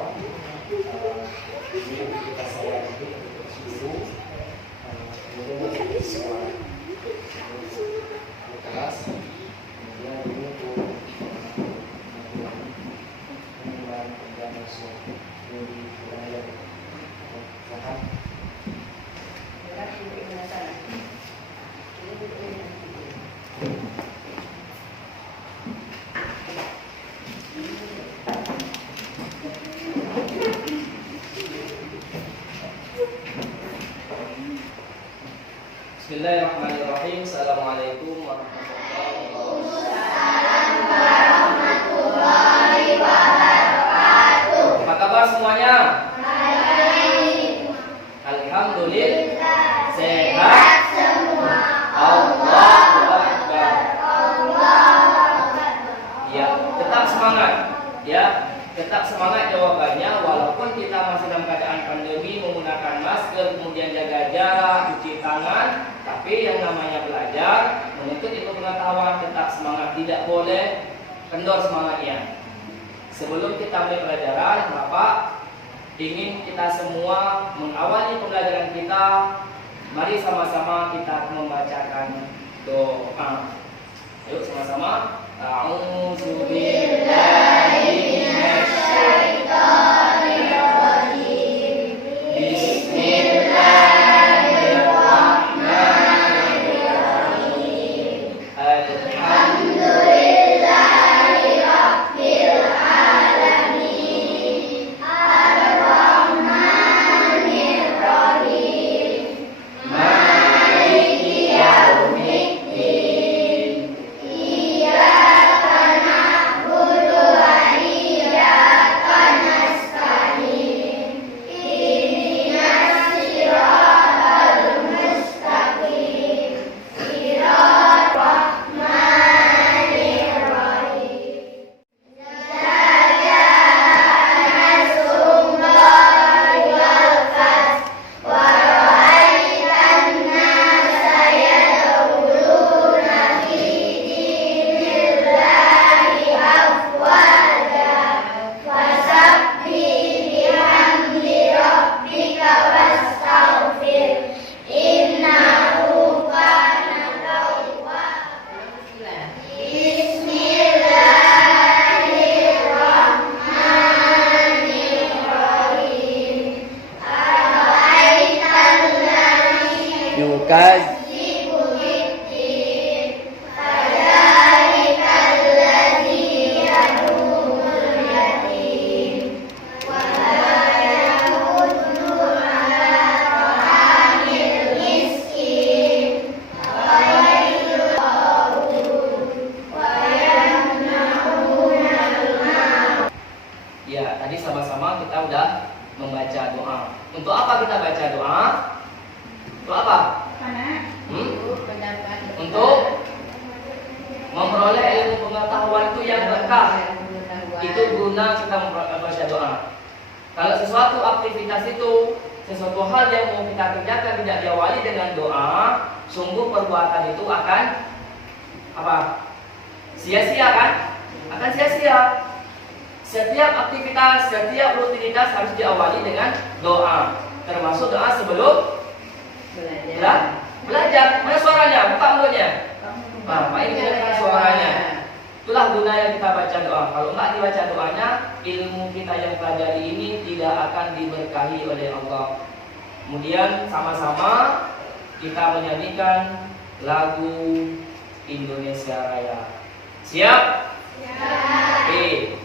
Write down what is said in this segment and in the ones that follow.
bahwa ini kita saya ini susu kemudian suara keras kemudian ini untuk pengembangan pembangunan di wilayah Zakat. Bismillahirrahmanirrahim. Assalamualaikum warahmatullahi wabarakatuh. Apa kabar semuanya? Alhamdulillah sehat semua. Allahu Akbar. Ya, tetap semangat. Ya, tetap semangat jawabannya walaupun kita masih dalam keadaan pandemi, menggunakan masker, kemudian jaga jarak, cuci tangan. Tapi yang namanya belajar, menuntut ilmu pengetahuan, tetap semangat, tidak boleh kendor semangatnya. Sebelum kita mulai pelajaran, Bapak ingin kita semua mengawali pembelajaran kita. Mari sama-sama kita membacakan doa. Ayo sama-sama. A'udzu billahi minasyaitonir rajim. Bismillahirrahmanirrahim. Alhamdulillahirabbil alamin. Ar-Rahmanir Rahim. Maliki yaumiddin. Iyyaka na'budu wa iyyaka nasta'in. Ihdinas siratal mustaqim. Siratal rahmanir rahim. Zajaa nasrullahi wal fath. Wa ra'aitan nasa yadkhuluna fi dinillahi afwaja. Fasabbih bihamdi rabbika wastaghfir. Innahu kana tawwaba. Bismillahirrahmanirrahim. Ara'aital ladzi yukadzibu bid-din. Fadzalikal ladzi yad'ul yatim. Wa la yahuddu 'ala ta'amil miskin. Wa ya'iduhum wa yamna'unal ma'ruf. Ya, tadi sama-sama kita udah membaca doa. Untuk apa kita baca doa? Untuk apa? Untuk memperoleh ilmu pengetahuan itu yang berkah. Itu guna kita membaca doa. Kalau sesuatu aktivitas itu, sesuatu hal yang mau kita kerjakan tidak diawali dengan doa, sungguh perbuatan itu akan apa? Sia-sia kan? Akan sia-sia. Setiap aktivitas, setiap rutinitas harus diawali dengan doa. Termasuk doa sebelum belajar. Mana suaranya? Buka mulutnya. Nah, ini dengarkan suaranya. Itulah guna yang kita baca doa. Kalau enggak dibaca doanya, ilmu kita yang pelajari ini tidak akan diberkahi oleh Allah. Kemudian sama-sama kita menyanyikan lagu Indonesia Raya. Siap? Siap. Oke.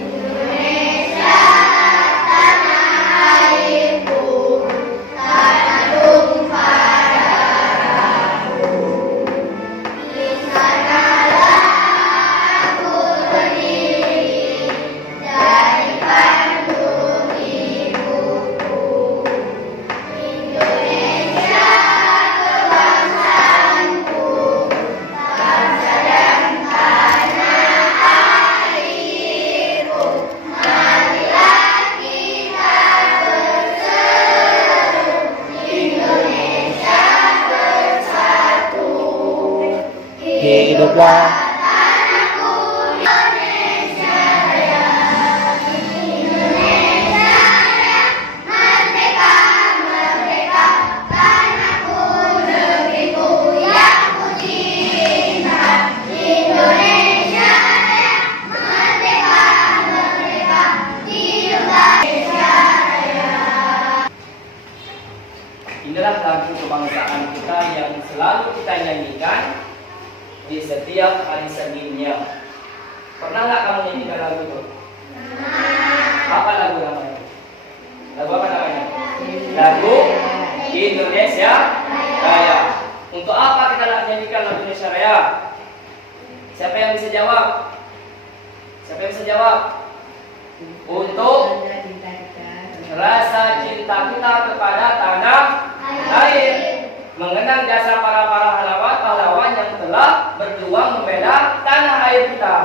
Indonesia hiduplah. Inilah lagu kebangsaan kita yang selalu kita nyanyikan di setiap hari Seninnya. Pernah nggak kamu nyanyikan lagu itu? Apa lagu namanya? Lagu apa namanya? Lagu Indonesia Raya. Untuk apa kita nyanyikan lagu Indonesia Raya? Siapa yang bisa jawab? Siapa yang bisa jawab? Untuk rasa cinta kita kepada tanah air, mengenang jasa para pahlawan yang telah berjuang membela tanah air kita.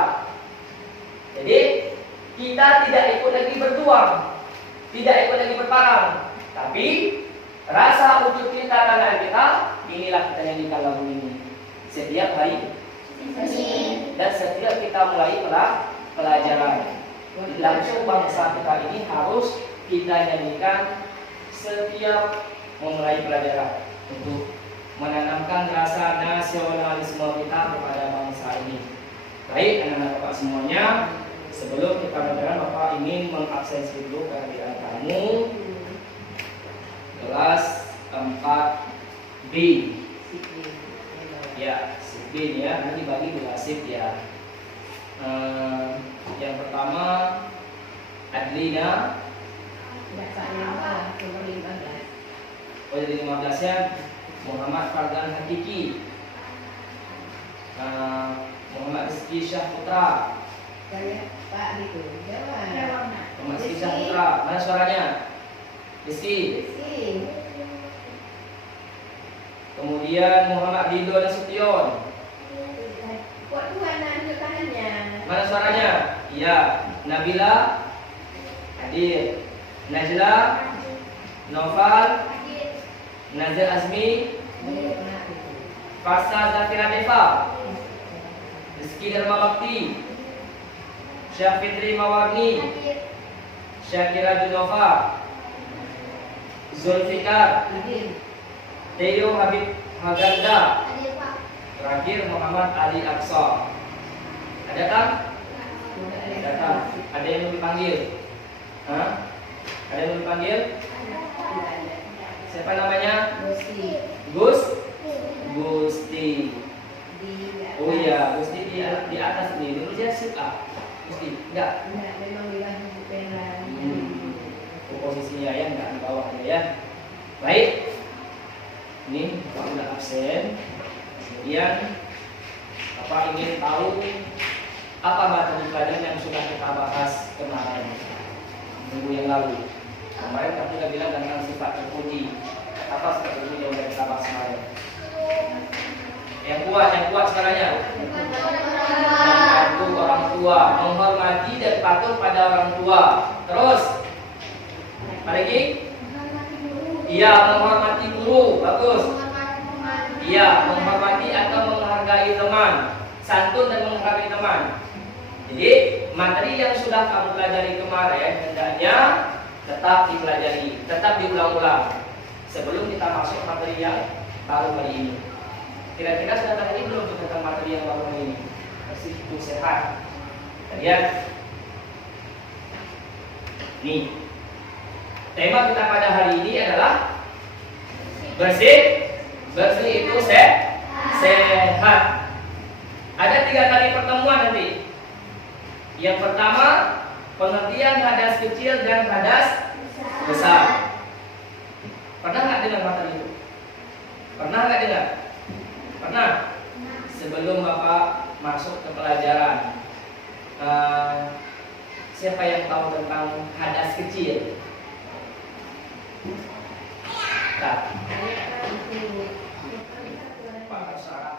Jadi kita tidak ikut lagi berjuang, tidak ikut lagi berperang, tapi rasa untuk cinta tanah air kita, inilah kita nyanyikan lagu ini setiap hari dan setiap kita mulai pelajaran. Langsung bangsa kita ini harus kita nyanyikan setiap memulai pelajaran untuk menanamkan rasa nasionalisme kita kepada bangsa ini. Baik, anak-anak Bapak semuanya, sebelum kita pelajaran, Bapak ingin mengabsensi dulu kehadiran kamu kelas 4B. Ya, sip B ya, nanti bagi dua sip ya. Yang pertama Adlina. Oh, jadi 15 ya, Muhammad Fardan Hakiki, Muhammad Rizky Syahputra. Muhammad Rizky Syahputra, mana suaranya? Rizky. Kemudian Muhammad Dido Nasution. Mana suaranya? Iya. Nabila hadir. Najla, Noval, Nazir Azmi, Farsa Zakira Deva, Rizky Dharma Bakti, Syafitri Mawarni, Syakira Junova, Zulfikar, Teo Habib Haganda, terakhir Muhammad Ali Aqsa. Ada kan? Datang. Ada yang dipanggil? Hah? Ada yang dipanggil? Siapa namanya? Gusti. Oh iya, Gusti di atas ini. Dulu dia sit up. Gusti, enggak? Memang dilakukan. Posisinya ya, enggak di bawahnya ya. Baik. Ini Bapak sudah absen. Kemudian Bapak ingin tahu apa materi pelajaran yang sudah kita bahas kemarin, minggu yang lalu. Kemarin kita sudah bilang tentang sifat terpuji. Apa sifat terpuji yang sudah kita bahas kemarin? Yang kuat sekarangnya. Membantu orang tua, menghormati dan patuh pada orang tua. Terus, apa lagi? Iya, menghormati guru, bagus. Iya, menghormati atau menghargai teman, santun dan menghargai teman. Jadi materi yang sudah kamu pelajari kemarin hendaknya tetap dipelajari, tetap diulang-ulang sebelum kita masuk materi yang baru hari ini. Kira-kira sudah tahu ini belum tentang materi yang baru hari ini? Masih hidup sehat. Lihat, nih tema kita pada hari ini adalah bersih. Bersih itu sehat. Ada 3 kali pertemuan nanti. Yang pertama, pengertian hadas kecil dan hadas besar. Pernah nggak dengar materi itu? Pernah nggak dengar? Pernah? Sebelum Bapak masuk ke pelajaran, siapa yang tahu tentang hadas kecil?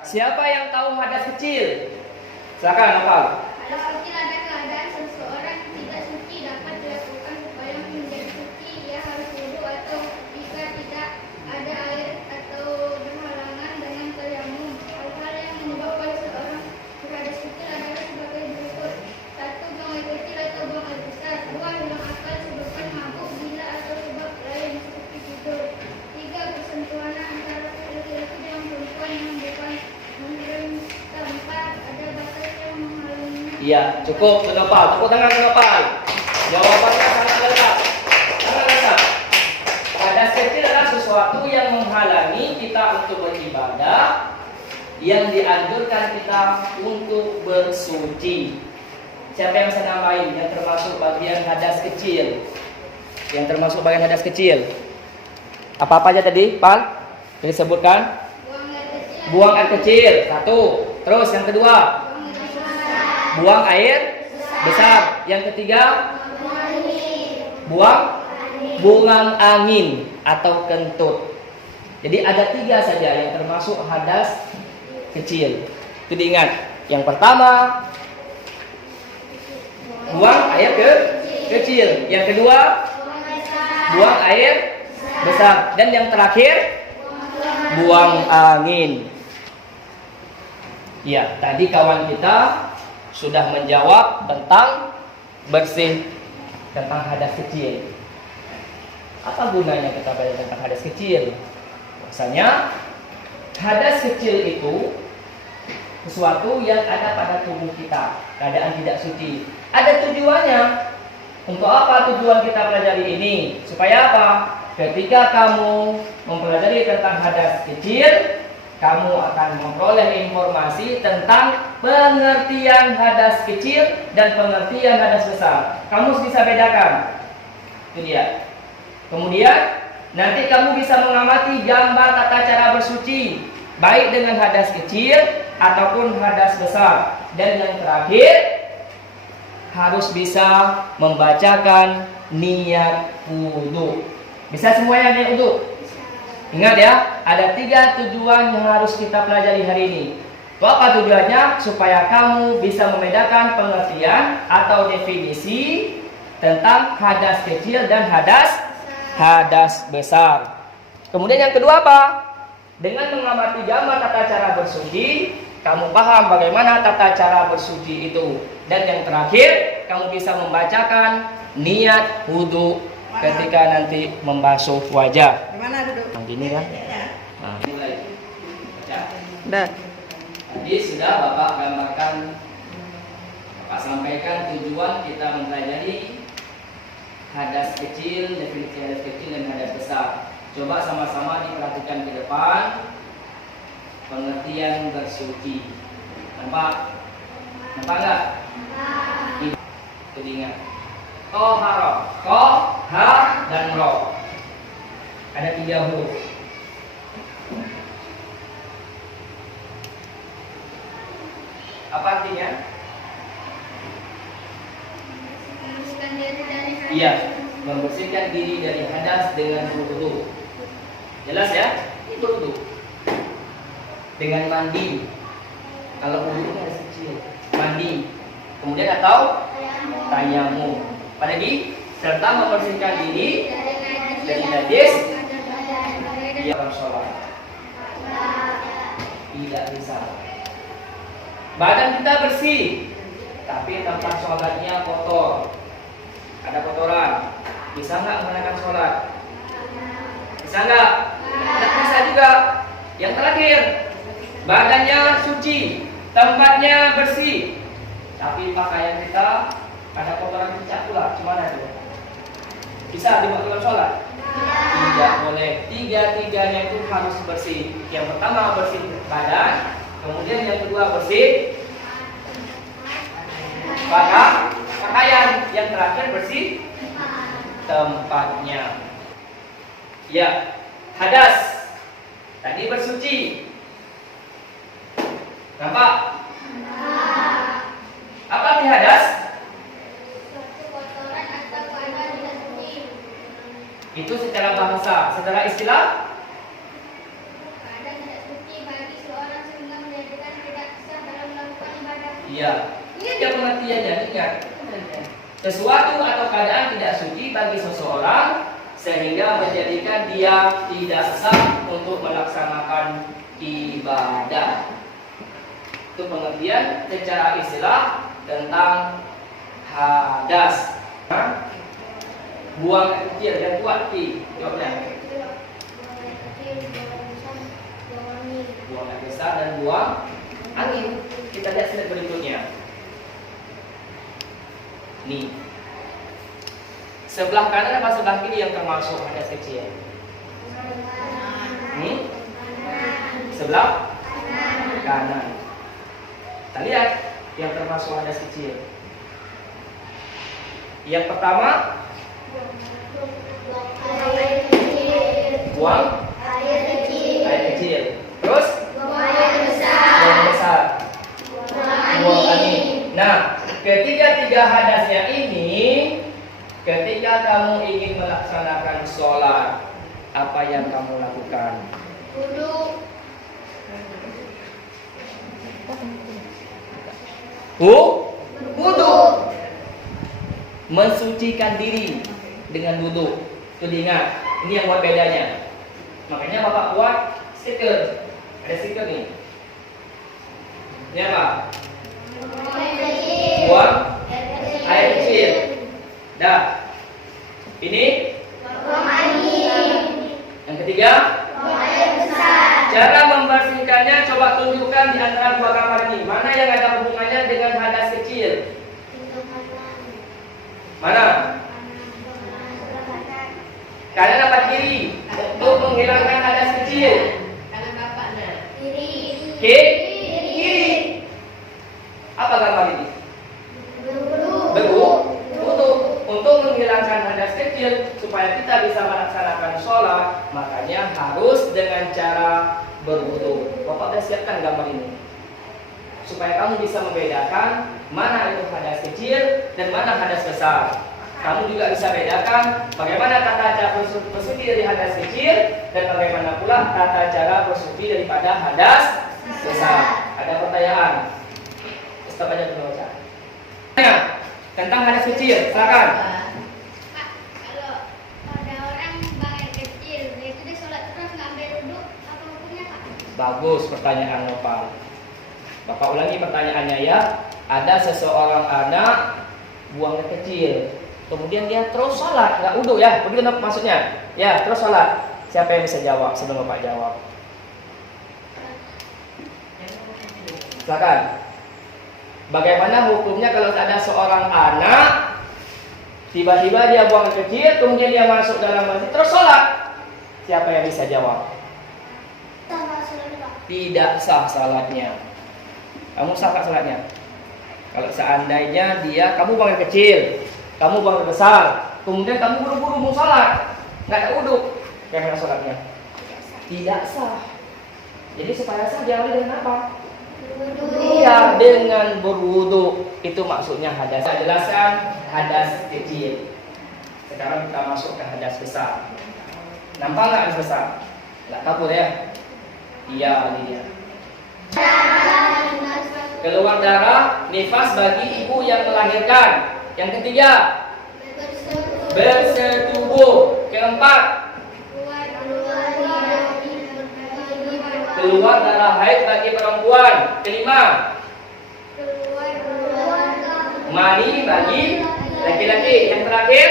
Siapa yang tahu hadas kecil? Silakan, Nopal. Apabila ada keadaan seseorang tidak suci dapat dilakukan upaya menjadi suci, ia harus wudu atau jika tidak ada air atau berhalangan dengan tayamum. Hal-hal yang menyebabkan seorang Iya, cukup Nopal. Tepuk tangan ke Nopal. Jawabannya sangat lengkap. Sangat lengkap. Hadas kecil adalah sesuatu yang menghalangi kita untuk beribadah, yang dianjurkan kita untuk bersuci. Siapa yang saya nambahin yang termasuk bagian hadas kecil? Yang termasuk bagian hadas kecil. Apa aja tadi, Pak? Jadi sebutkan. Buang air kecil. Satu. Terus yang kedua. Buang air besar. Yang ketiga. Buang angin atau kentut. Jadi ada 3 saja yang termasuk hadas kecil. Itu diingat. Yang pertama, buang air kecil. Yang kedua, buang air besar. Dan yang terakhir, buang angin. Ya, tadi kawan kita sudah menjawab tentang bersih, tentang hadas kecil. Apa gunanya kita belajar tentang hadas kecil? Bahwasanya hadas kecil itu sesuatu yang ada pada tubuh kita, keadaan tidak suci. Ada tujuannya. Untuk apa tujuan kita pelajari ini? Supaya apa? Ketika kamu mempelajari tentang hadas kecil, kamu akan memperoleh informasi tentang pengertian hadas kecil dan pengertian hadas besar. Kamu bisa bedakan. Itu dia. Kemudian nanti kamu bisa mengamati gambar tata cara bersuci, baik dengan hadas kecil ataupun hadas besar. Dan yang terakhir, harus bisa membacakan niat wudu. Bisa semuanya niat wudu? Ingat ya, ada 3 tujuan yang harus kita pelajari hari ini. Apa tujuannya? Supaya kamu bisa membedakan pengertian atau definisi tentang hadas kecil dan hadas besar. Kemudian yang kedua apa? Dengan mengamati gambar tata cara bersuci, kamu paham bagaimana tata cara bersuci itu. Dan yang terakhir, kamu bisa membacakan niat wudu ketika nanti membasuh wajah. Gimana duduk? Nah, gini kan? Nah, mulai. Baca. Udah. Tadi sudah Bapak gambarkan, Bapak sampaikan tujuan kita mempelajari hadas kecil, definisi hadas kecil dan hadas besar. Coba sama-sama diperhatikan ke depan. Pengertian bersuci. Nampak? Nampak enggak? Itu diingat. Toharo, ko, ha, dan ro. Ada 3 huruf. Apa artinya? Iya, membersihkan diri dari hadas dengan berwudu. Jelas ya? Itu wudu. Dengan mandi. Kalau wudu itu hadas kecil. Mandi. Kemudian atau tayamum. Apalagi serta membersihkan diri dari najis di dalam sholat. Tidak bisa. Badan kita bersih, tapi tempat sholatnya kotor. Ada kotoran. Bisa nggak menggunakan sholat? Bisa nggak? Tidak bisa juga. Yang terakhir, badannya suci, tempatnya bersih, tapi pakaian kita ada kotoran cicak pula. Gimana itu? Bisa dibuat dalam sholat? Tidak boleh. 3-tiganya itu harus bersih. Yang pertama bersih badan, kemudian yang kedua bersih pakaian, yang terakhir bersih tempatnya. Ya, hadas. Tadi bersuci. Nampak? Apa arti hadas? Itu secara bahasa, secara istilah? Iya. Ini aja pengertiannya, ingat. Sesuatu atau keadaan tidak suci bagi seseorang sehingga menjadikan dia tidak sah untuk melaksanakan ibadah. Itu pengertian secara istilah tentang hadas. Buang air kecil dan kuat ki. Jawabnya. Buang air besar dan buang angin. Kita lihat slide berikutnya. Nih. Sebelah kanan apa sebelah kiri yang termasuk hadas kecil? Sebelah kanan. Kita lihat yang termasuk hadas kecil. Yang pertama, buang air kecil. Terus buang besar. Buang angin. Nah, ketiga hadasnya ini, ketika kamu ingin melaksanakan sholat, apa yang kamu lakukan? Wudu. Mensucikan diri dengan wudu. Itu diingat. Ini yang buat bedanya. Makanya Bapak buat stiker. Ada stiker nih. Ini apa? Buang air kecil. Dah. Ini? Yang ketiga? Cara membersihkannya coba tunjukkan di antara dua gambar ini. Mana yang ada hubungannya dengan hadas kecil? Mana? Kanan apa kiri? Untuk menghilangkan hadas kecil. Kiri. Apa gambar ini? Berwudu. Untuk menghilangkan hadas kecil supaya kita bisa melaksanakan sholat, makanya harus dengan cara berwudu. Bapak sudah siapkan gambar ini supaya kamu bisa membedakan mana itu hadas kecil dan mana hadas besar. Kamu juga bisa bedakan bagaimana tata cara bersuci dari hadas kecil dan bagaimana pula tata cara bersuci daripada hadas besar. Ada pertanyaan? Ustaz aja dulu. Tentang hadas kecil, silakan. Pak, kalau ada orang buang air kecil, itu dia sholat terus nggak ambil wudhu, apa hukumnya Pak? Bagus pertanyaan Bapak. Bapak ulangi pertanyaannya ya. Ada seseorang anak buang air kecil, kemudian dia terus sholat, nggak wudhu ya? Begitu maksudnya? Ya, terus sholat. Siapa yang bisa jawab sebelum Bapak jawab? Silakan. Bagaimana hukumnya kalau ada seorang anak tiba-tiba dia buang air kecil, kemudian dia masuk dalam masjid terus sholat? Siapa yang bisa jawab? Tidak sah salatnya. Kamu sah tak salatnya? Kalau seandainya kamu buang air kecil, kamu buang air besar, kemudian kamu buru-buru mau sholat, nggak ada wudhu, bagaimana sholatnya? Tidak sah. Jadi supaya sah diawali dengan apa? Iya, dengan berwudu. Itu maksudnya hadas. Saya jelaskan hadas kecil. Sekarang kita masuk ke hadas besar. Nampak nggak hadas besar? Nggak kabur ya? Iya, dia. Keluar darah nifas bagi ibu yang melahirkan. Yang ketiga, bersetubuh. Keempat, keluar darah haid bagi perempuan. Kelima, mani bagi laki-laki. Yang terakhir,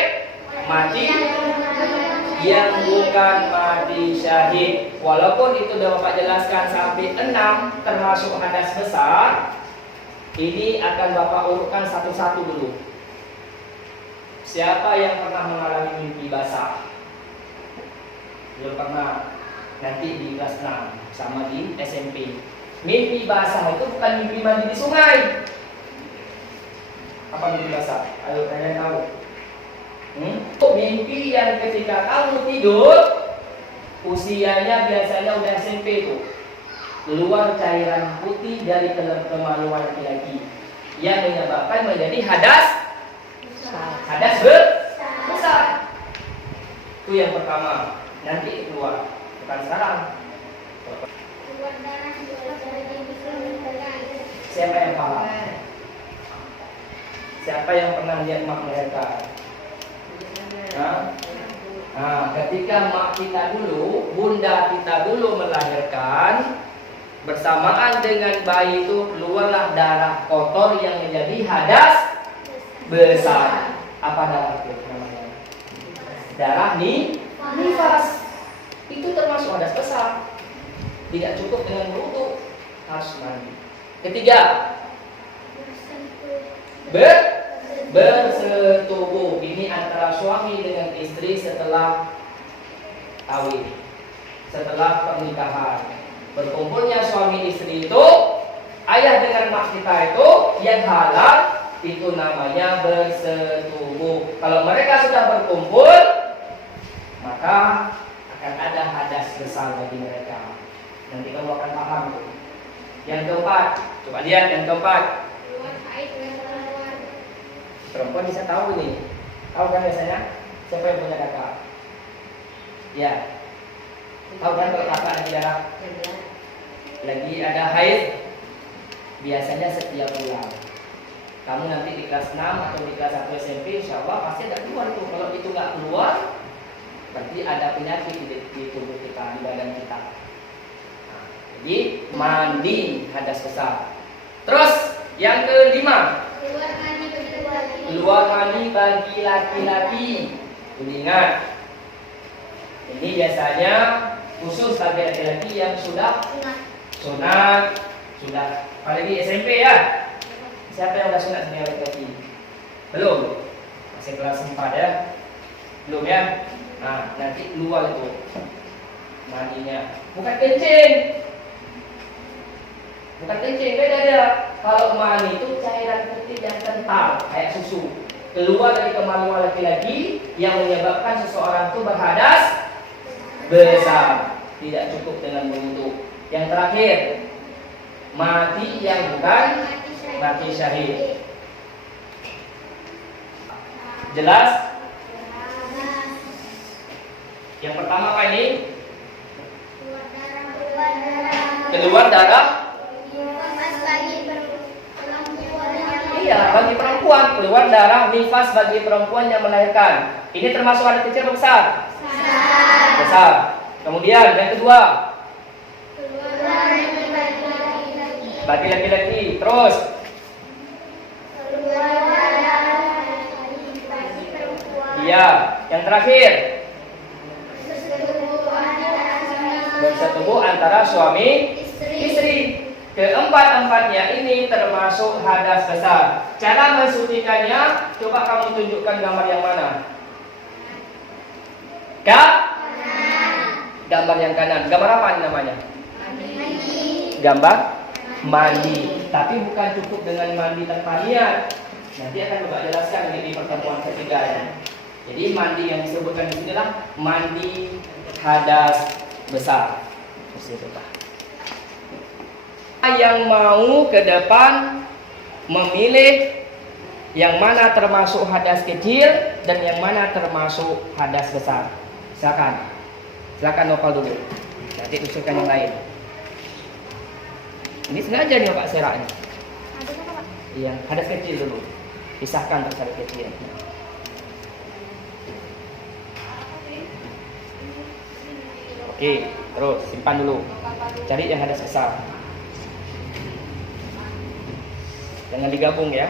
mati yang bukan mati syahid. Walaupun itu sudah Bapak jelaskan sampai 6 termasuk hadas besar, ini akan Bapak urutkan satu-satu dulu. Siapa yang pernah mengalami mimpi basah? Belum pernah. Nanti di kelas 6 sama di SMP. Mimpi basah itu bukan mimpi mandi di sungai. Apa mimpi basah? Ayo kalian tahu. Mimpi yang ketika kamu tidur, usianya biasanya udah SMP tuh, keluar cairan putih dari kemaluan laki-laki yang menyebabkan menjadi hadas besar. Itu yang pertama. Nanti keluar. Bukan sekarang. Siapa yang paham? Siapa yang pernah lihat mak melahirkan? Ketika mak kita dulu, bunda kita dulu melahirkan, bersamaan dengan bayi itu keluarlah darah kotor yang menjadi hadas besar. Apa darah itu namanya? Darah nifas. Itu termasuk hadas besar. Tidak cukup dengan berwudu, harus mandi. Ketiga, bersetubuh. Ini antara suami dengan istri setelah kawin, setelah pernikahan. Berkumpulnya suami istri itu, ayah dengan mak kita itu yang halal, itu namanya bersetubuh. Kalau mereka sudah berkumpul, maka akan ada hadas besar bagi mereka. Nanti kamu akan paham tuh. Yang keempat, coba lihat yang keempat. Keluar haid dengan perempuan. Perempuan bisa tahu nih. Tahu kan biasanya? Siapa yang punya kakak? Ya. Tahu kan kalau kakak lagi darah? Lagi ada haid. Biasanya setiap bulan. Kamu nanti di kelas 6 atau di kelas 1 SMP, insya Allah pasti ada keluar tuh. Kalau itu nggak keluar, berarti ada penyakit di tubuh kita, di badan kita. Nah, jadi mandi hadas besar. Terus yang kelima, Keluar mani bagi laki-laki. keluar mani bagi laki-laki. Ingat, ini biasanya khusus bagi laki-laki yang sudah sunat, sudah apalagi SMP ya. Siapa yang sudah sunat sini laki-laki? Belum? Masih kelas 4 ya? Belum ya? Nah, nanti keluar itu mandinya. Bukan kencing. Bukan kencing, beda dia. Kalau mani itu cairan putih yang kental, kayak susu. Keluar dari kemaluan laki-laki yang menyebabkan seseorang itu berhadas besar. Tidak cukup dengan berwudu. Yang terakhir, mati yang bukan mati syahid. Jelas? Yang pertama apa ini? Keluar darah. Iya, bagi perempuan keluar darah nifas bagi perempuan yang melahirkan. Ini termasuk hadas kecil atau besar? Besar. Kemudian yang kedua, bagi laki-laki. Terus iya, yang terakhir bersetubuh antara suami istri. Keempat-empatnya ini termasuk hadas besar. Cara mensucikannya, coba kamu tunjukkan gambar yang mana? Gambar yang kanan. Gambar apa ini namanya? Gambar mandi. Tapi bukan cukup dengan mandi tanpa niat. Nanti akan Bapak jelaskan di pertemuan ketiga ya. Jadi mandi yang disebutkan di sini adalah mandi hadas besar. Yang mau ke depan memilih yang mana termasuk hadas kecil dan yang mana termasuk hadas besar. Silakan. Silakan nopal dulu. Nanti usulkan yang lain. Ini sengaja nih Pak serak nih. Iya, hadas kecil dulu. Pisahkan untuk hadas kecil. Oke, terus simpan dulu. Cari yang hadas besar. Jangan digabung ya.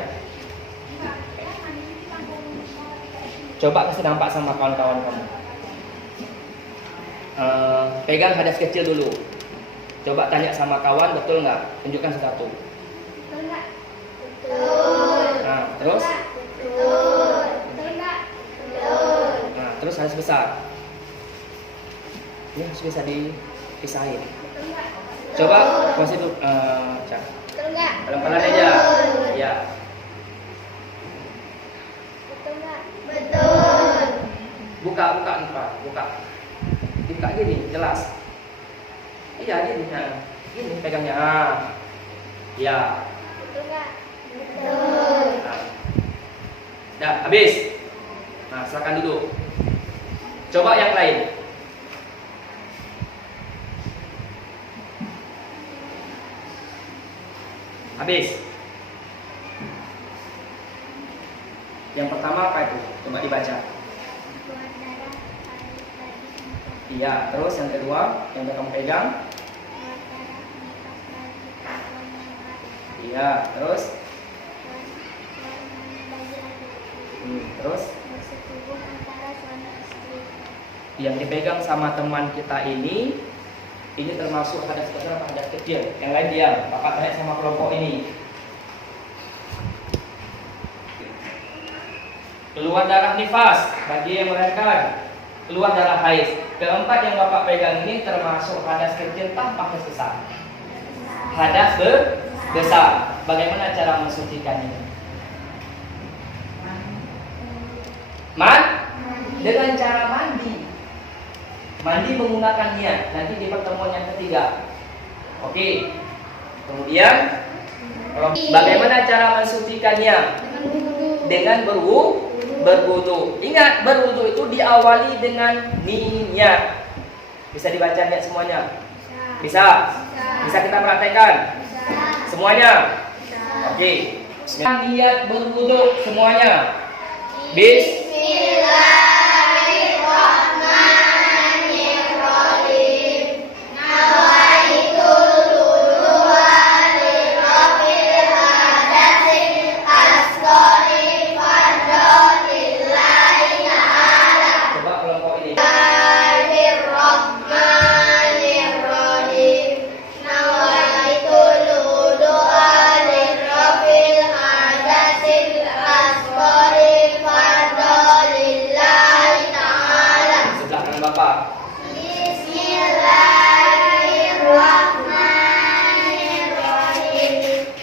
Coba kasih nampak sama kawan-kawan kamu. Pegang hadas kecil dulu. Coba tanya sama kawan, betul nggak? Tunjukkan satu. Nah, terus? Nah, terus hadas besar. Ini harus bisa dipisahin. Coba masih itu, pelan-pelan aja. Ya. Buka nih Pak, buka gini, jelas. Iya gini, nah, gini pegangnya. Ya. Nah. Dah, habis. Nah, silakan duduk. Coba yang lain. Habis. Yang pertama apa itu? Coba dibaca. Iya, terus yang kedua yang udah kamu pegang. Iya, terus. Terus. Yang dipegang sama teman kita ini termasuk hadas besar atau hadas kecil? Yang lain diam. Bapak tanya sama kelompok ini. keluar darah nifas bagi yang melahirkan, keluar darah haid. Keempat yang Bapak pegang ini termasuk hadas kecil tanpa hadas besar. Hadas besar. Bagaimana cara mensucikannya? Dengan cara mandi. Mandi menggunakan niat. Nanti di pertemuan yang ketiga. Oke. Kemudian bagaimana cara mensucikannya? Dengan berwudu. Ingat, berwudu itu diawali dengan niat. Bisa dibaca niat semuanya? Bisa. Bisa kita praktekkan? Semuanya? Oke. Niat berwudu semuanya. Bismillahirrahmanirrahim. Nawaitul wudu'a lirafil hadasil asghari fardholillahi ta'ala. Coba kelompok ini. Bismillahirrahmanirrahim. Nawaitul wudu'a lirafil hadasil asghari fardholillahi ta'ala. Sebelah kanan Bapak. Bismillahirrahmanirrahim.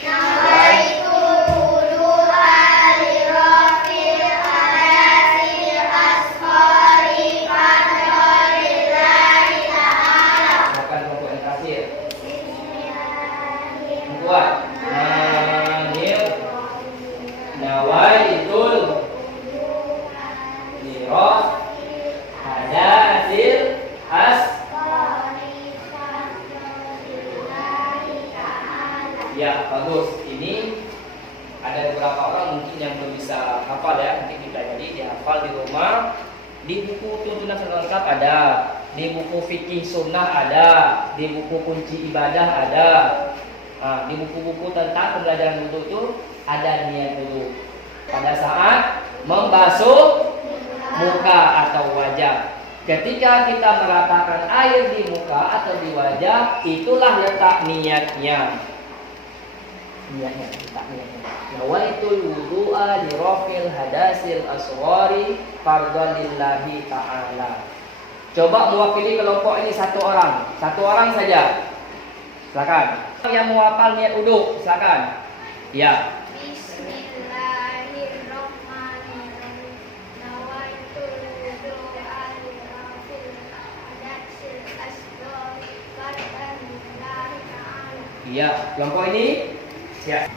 Nawaitul wudu'a lirafil hadasil asghari fardholillahi ta'ala. Makan kelompok yang terakhir. Kuat. Nawaitul liraf hadasil Ya, bagus. Ini ada beberapa orang mungkin yang belum bisa hafal ya. Nanti kita jadi dihafal di rumah. Di buku tuntunan lengkap ada, di buku fikih sunnah ada, di buku kunci ibadah ada. Nah, di buku-buku tentang pembelajaran wudu itu ada niat dulu pada saat membasuh muka atau wajah. Ketika kita meratakan air di muka atau di wajah, itulah letak niatnya. Letak niatnya. Nawaitul wudu'a li rafil hadasil asghari fardholillahi ta'ala. Coba mewakili kelompok ini satu orang saja. Silakan. Yang menghafal niat wudu, silakan. Ya. Bismillahirrahmanirrahim. Nawaitul wudu'a lirafil hadasil asghari fardholillahi ta'ala. Iya, kelompok ini. Ya.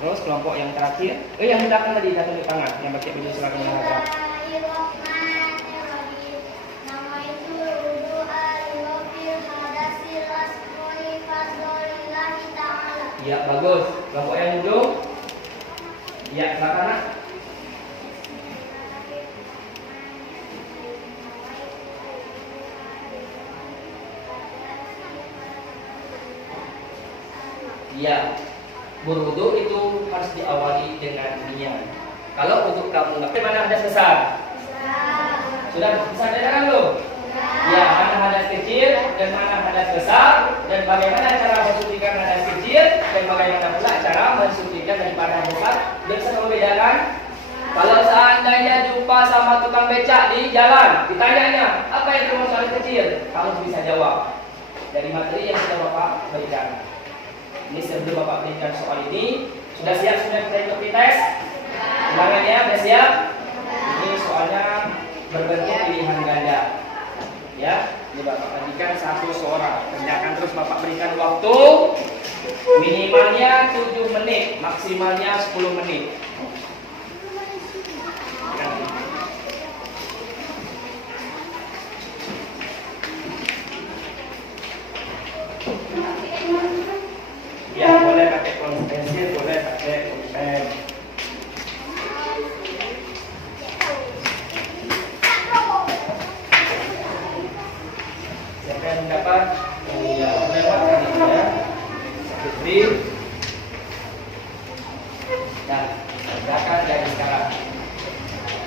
Terus kelompok yang terakhir, yang belakang tadi satu di tangan, yang pakai baju seragam yang agak. Bismillahirrahmanirrahim. Nawaitul wudu'a lirafil hadasil asghari fardholillahi ta'ala. Iya, bagus. Kelompok yang duduk. Iya, silakan Nak. Iya, berwudu itu harus diawali dengan niat. Kalau wudu kamu nggak, mana hadas besar? Sudah bisa bedakan belum? Ya, mana hadas kecil dan mana hadas besar, dan bagaimana cara mensucikan hadas kecil dan bagaimana pula cara mensucikan daripada hadas besar. Bisa membedakan? Kalau seandainya jumpa sama tukang becak di jalan, ditanyanya apa yang termasuk hadas kecil, kamu bisa jawab dari materi yang sudah Bapak berikan. Ini sebelum Bapak berikan soal ini, sudah siap sudah kita ikuti tes? Ulangannya sudah siap? Ini soalnya berbentuk pilihan ganda. Ya, ini Bapak berikan satu soal. Kerjakan terus Bapak berikan waktu minimalnya 7 menit, maksimalnya 10 menit. Ya, boleh pakai pensil, boleh pakai pulpen. Siapa yang mendapat? Ya, lewat ini ya. Fitri. Nah, kerjakan dari sekarang.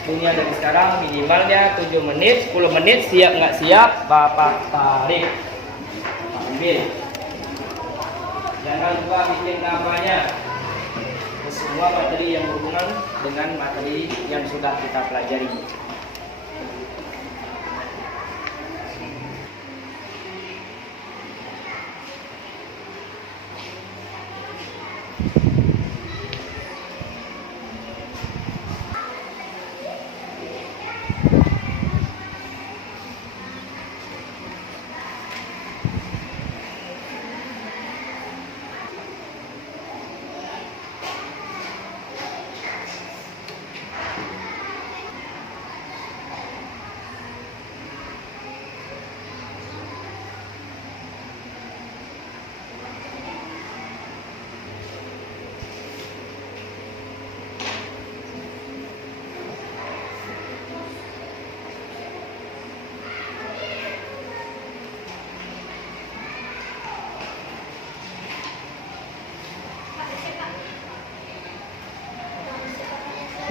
Dunia dari sekarang minimalnya 7 menit, 10 menit, siap nggak siap, Bapak tarik. ambil. Jangan lupa bikin namanya. Semua materi yang berhubungan dengan materi yang sudah kita pelajari.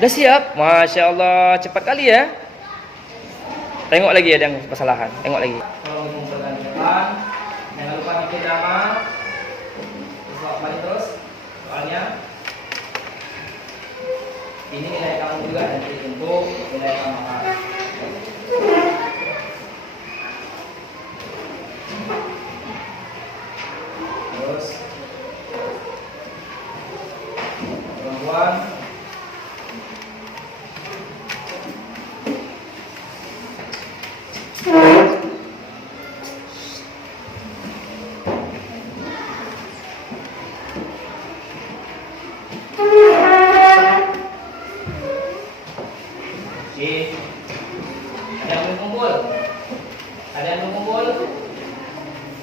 Udah siap? Masya Allah, cepat kali ya. Tengok lagi ada yang kesalahan. Tengok lagi. Tolong kumpulkan di depan. Jangan lupa bikin nama. Balik terus. Soalnya ini nilai kamu juga nanti untuk nilai tambahan. Terus perempuan. Ada yang belum kumpul? Ada yang belum kumpul?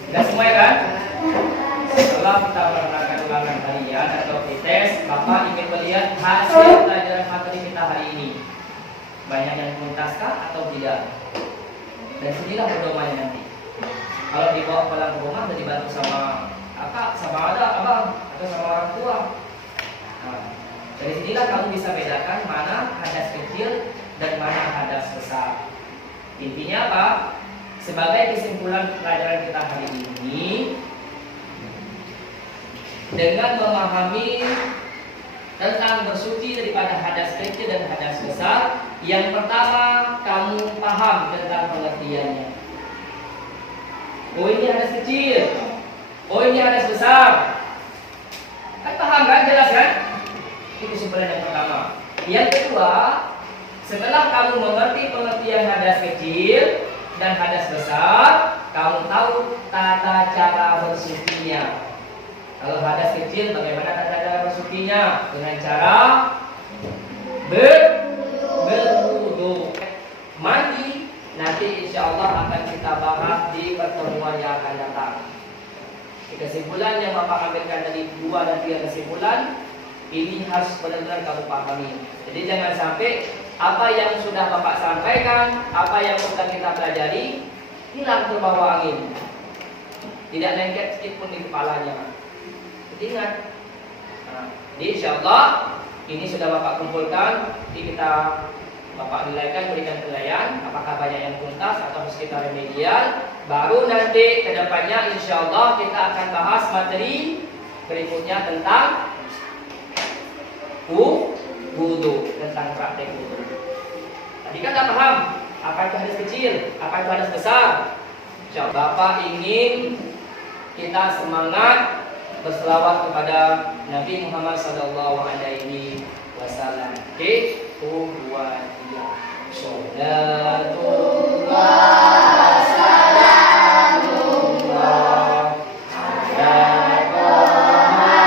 Sudah semua ya kan? Setelah kita melakukan ulangan harian atau tes, Bapak ingin melihat hasil pelajaran materi kita hari ini. Banyak yang tuntaskah atau tidak? Dan sinilah pedomannya nanti. Kalau dibawa pulang ke rumah dan dibantu sama kakak, sama abang, atau sama orang tua. Nah, dari sinilah kamu bisa bedakan mana hadas kecil dan mana hadas besar. Intinya apa? Sebagai kesimpulan pelajaran kita hari ini, dengan memahami tentang bersuci daripada hadas kecil dan hadas besar, yang pertama kamu paham tentang pengertiannya. Oh, ini hadas kecil. Oh, ini hadas besar. Kan paham kan? Jelas kan? Itu kesimpulan yang pertama. Yang kedua, setelah kamu mengerti pengertian hadas kecil dan hadas besar, kamu tahu tata cara bersucinya. Kalau hadas kecil, bagaimana tata cara bersucinya? Dengan cara berwudu. Mandi nanti insya Allah akan kita bahas di pertemuan yang akan datang. Kesimpulan yang Bapak ambilkan dari 2 dan 3 kesimpulan ini harus benar-benar kamu pahami. Jadi jangan sampai apa yang sudah Bapak sampaikan, apa yang sudah kita pelajari hilang terbawa angin, tidak lengket sedikit pun di kepalanya. Jadi ingat. Nah, jadi insya Allah ini sudah Bapak kumpulkan. Jadi kita Bapak nilaikan, berikan penilaian apakah banyak yang tuntas atau harus kita remedial. Baru nanti ke depannya insya Allah kita akan bahas materi berikutnya tentang wudu, tentang praktek wudu. Tadi kan tidak paham apa itu hadas kecil, apa itu hadas besar. Insya Allah Bapak ingin kita semangat berselawat kepada Nabi Muhammad SAW. Oke, 1, 2, 3. Sholatullah salamullah ala Toha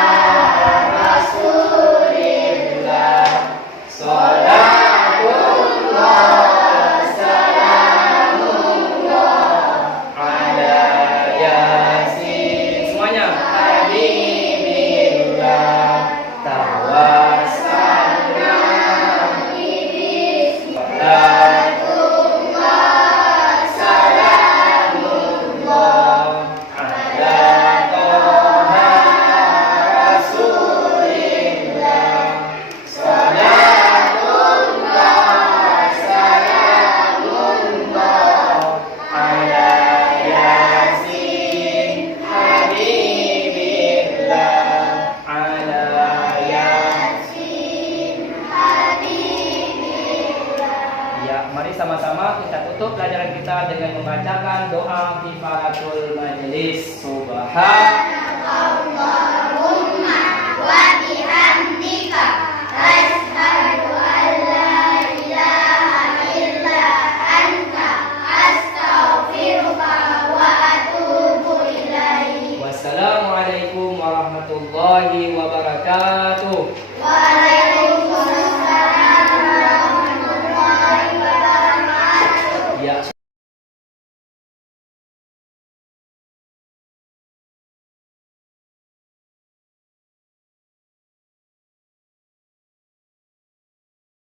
Rasulillah. Sholatullah salamullah ala Yasin. Semuanya Habibillah tawassalna. kita dengan membacakan doa kifaratul majelis. Subhanallahumma wa bihamdika asyhadu an la ilaha illa anta astaghfiruka wa atubu ilaik. Wassalamualaikum warahmatullahi wabarakatuh.